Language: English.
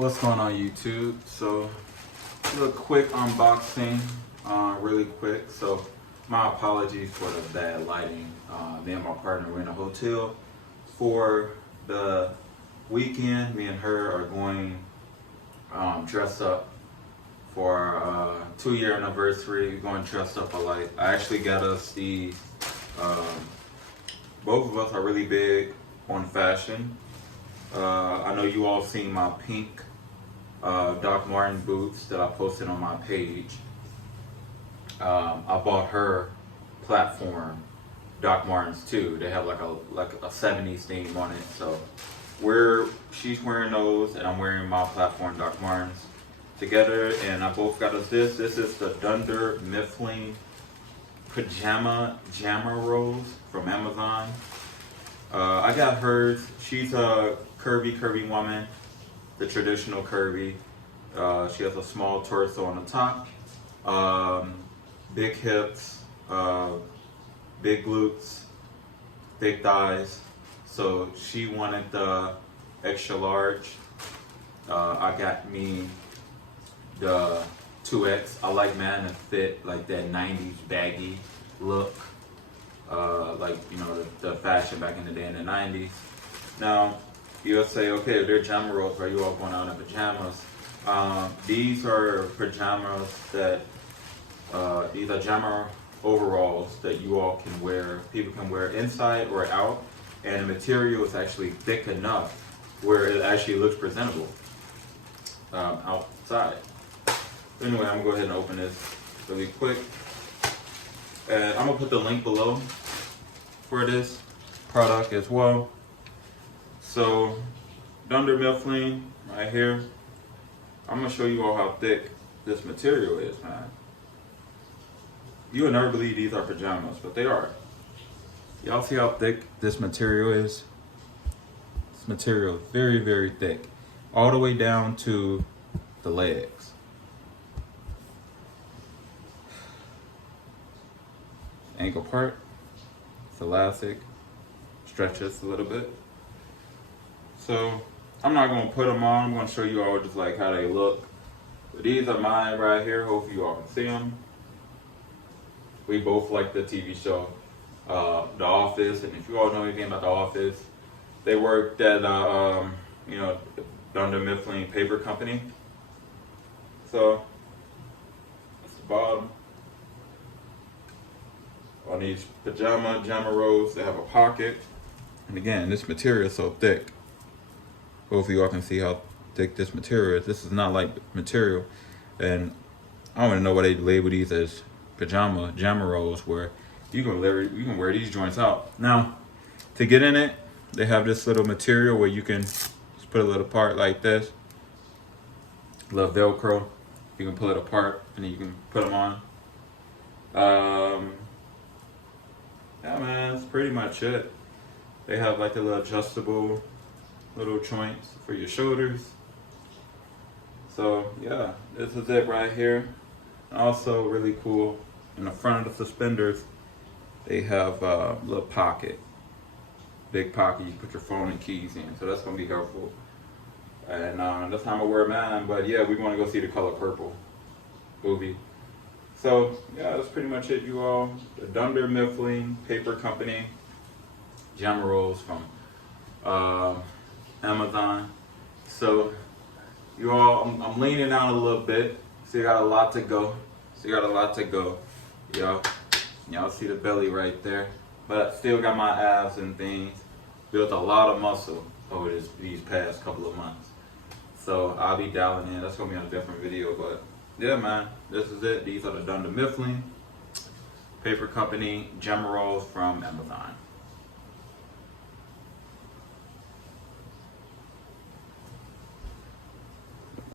What's going on YouTube? So a quick unboxing, really quick. So my apologies for the bad lighting. Me and my partner were in a hotel for the weekend. Me and her are going dress up for our 2-year anniversary. We're going dressed up alike. I actually got us the both of us are really big on fashion. I know you all seen my pink Doc Martin boots that I posted on my page. I bought her platform Doc Martens too. They have like a 70s theme on it. So she's wearing those and I'm wearing my platform Doc Martens together, and I both got us this. This is the Dunder Mifflin Jammeralls from Amazon. I got hers. She's a curvy woman, the traditional curvy. She has a small torso on the top, big hips, big glutes, thick thighs. So she wanted the extra large. I got me the 2X. I like man to fit like that 90s baggy look. Like, you know, the fashion back in the day in the 90s. Now, you'll say, okay, they're Jammeralls, are you all going out in pajamas? These are pajamas that, these are Jammer overalls that you all can wear, people can wear inside or out, and the material is actually thick enough where it actually looks presentable outside. Anyway, I'm gonna go ahead and open this really quick. And I'm gonna put the link below for this product as well. So, Dunder Mifflin right here. I'm gonna show you all how thick this material is, man. You would never believe these are pajamas, but they are. Y'all see how thick this material is? This material is very, very thick. All the way down to the legs. Ankle part, it's elastic, stretches a little bit. So I'm not gonna put them on. I'm gonna show you all just like how they look. But these are mine right here. Hopefully you all can see them. We both like the TV show, The Office, and if you all know anything about The Office, they worked at you know, Dunder Mifflin Paper Company. So that's the bottom. On these Jammeralls, they have a pocket. And again, this material is so thick. Hopefully y'all can see how thick this material is. This is not light material. And I don't even know why they label these as Jammeralls, where you can wear these joints out. Now, to get in it, they have this little material where you can just put a little part like this. A little Velcro. You can pull it apart and then you can put them on. Yeah, man, that's pretty much it. They have like a little adjustable little joints for your shoulders. So yeah, this is it right here. And also really cool, in the front of the suspenders, they have a little pocket. Big pocket, you put your phone and keys in. So that's gonna be helpful. And that's how I'm gonna wear mine. But yeah, we're gonna go see The Color Purple movie. So yeah, that's pretty much it, you all. The Dunder Mifflin Paper Company Jammeralls from Amazon. So you all, I'm leaning out a little bit. So you got a lot to go. Y'all see the belly right there. But I still got my abs and things. Built a lot of muscle over these past couple of months. So I'll be dialing in. That's gonna be on a different video, but yeah, man, this is it. These are the Dunder Mifflin Paper Company Jammeralls from Amazon.